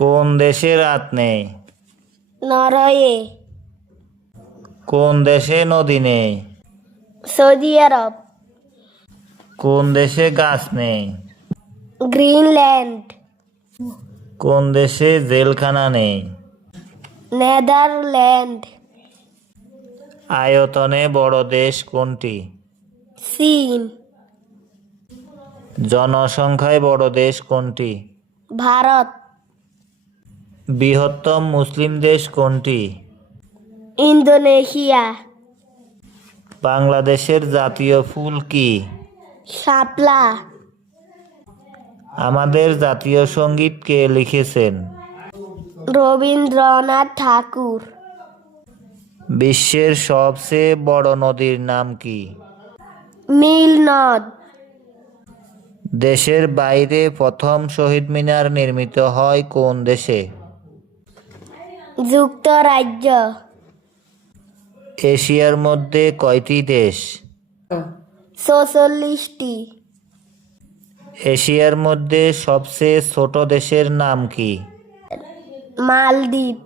কোন দেশে রাত নেই? নরওয়ে, কোন দেশে নদী নেই? সৌদি আরব, কোন দেশে গাছ নেই? গ্রিনল্যান্ড, কোন দেশে জেলখানা নেই? নেদারল্যান্ড, আয়তনে বড় দেশ কোনটি? চীন, জনসংখ্যায় বড় দেশ কোনটি? ভারত, বৃহত্তম মুসলিম দেশ কোনটি? ইন্দোনেশিয়া, বাংলাদেশের জাতীয় ফুল কি? শাপলা, আমাদের জাতীয় সঙ্গীত কে লিখেছেন? রবীন্দ্রনাথ ঠাকুর, বিশ্বের সবচেয়ে বড় নদীর নাম কি? নীল নদ, দেশের বাইরে প্রথম শহীদ মিনার নির্মিত হয় কোন দেশে? যুক্তরাজ্য, এশিয়ার মধ্যে কয়টি দেশ? 46টি, এশিয়ার মধ্যে সবচেয়ে ছোট দেশের নাম কি? মালদ্বীপ,